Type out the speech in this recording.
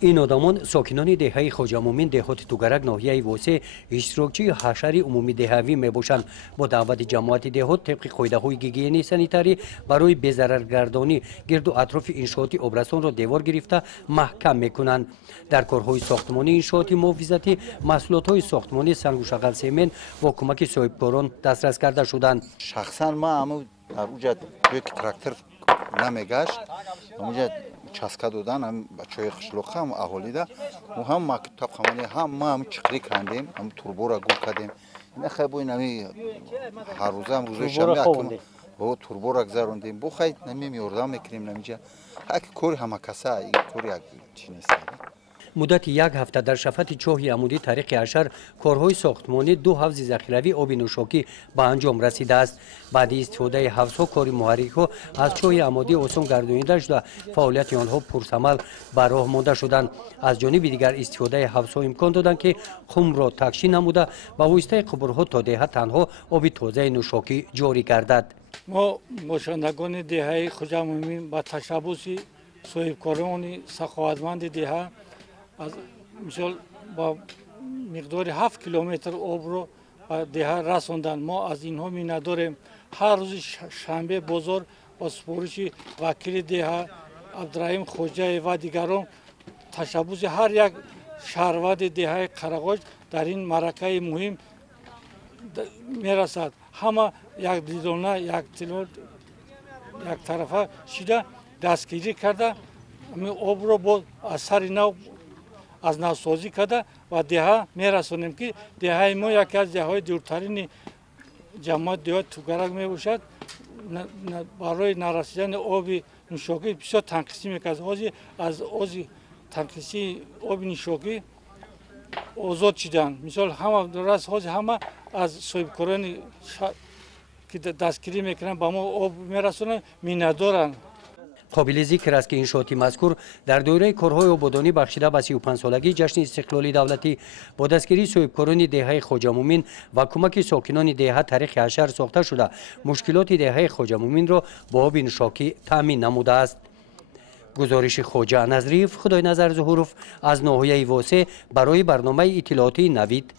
این آدمان ساکنان دهه خواجه مومن دهات توگرک ناحیه واسه اشتراکچی حشر عمومی دهوی میباشند. با دعوت جماعت دهات طبق قاعده‌های گیگینی سانیتاری برای بی‌ضررگردانی گرد و اطراف انشاءات آبرسان را دیوار گرفته محکم میکنند. در کارهای ساختمانی انشاءات محافظتی محصولات ساختمانی سنگ و شغل سمنت با کمک صاحبکاران دسترس کرده شدند. شخصا ما اونجا یک تراکتور نمیگشت اونجا چسکا دادن هم بچهای قشلوق هم اهالی ده و هم ما کتابخانه هم ما هم چقری کردیم هم توربو را گول کردیم نه خیلی نمی هر روز هم روز شنبه با توربو را گذروندیم بو خیلی نمی یاردم میکنیم نمیجا هک کاری همه کسا این کاری چی نیست. مدت یک هفته در شفت چاه عمودی طریق اشر کارهای ساختمانی دو حوض ذخیروی آب نوشاکی به انجام رسیده است. بعد استفاده حوضها کار محرک‌ها از چاه عمودی آسان گردانیده شده فعالیت آنها پرثمر به راه مانده شدند. از جانب دیگر استفاده حوضها امکان دادند که خم را تکشی نموده با واسطه قبرها تا دهه تنها آب تازه نوشاکی جاری گردد. ما باشندگان دهه خواجه مومن با تشبث صاحبکاران سخاوتمند دهه از مثال با مقدار 7 کیلومتر آب رو به دهه رساندن. ما از اینها می نداریم. هر روز شنبه بازار با سپارش وکیل دهه عبدالرحیم خواجه و دیگران تشبث هر یک شهروند دهه قرغاج در این معرکه مهم می رسد. همه یک دیدانه یک طرفه شده دستگیری کرده آب رو با اثر نو از نوسازی کرده و دهه میرسونیم که دهه ما یکی از دههای دورترین جماعت دهات توگرک می باشد. برای نرسیدن آب نوشاکی بسیار تنقیسی میکرد. از تنقیسی آب نوشاکی آزاد شدن. مثال همه درست همه از صاحبکاران که دستگیری میکنن با ما آب میرسونن می ندارن. قابل ذکر است که انشاءات مذکور در دوره کارهای آبادانی بخشیده به 35 سالگی جشن استقلال دولتی با دستگیری صاحبکاران دهه خواجه مومن و کمک ساکنان دهه طریق اشر ساخته شده مشکلات دهه خواجه مومن را با آب نوشاکی تامین نموده است. گزارش خواجه نظریف خدای نظر ظهوروف از ناحیه واسه برای برنامه اطلاعاتی نوید.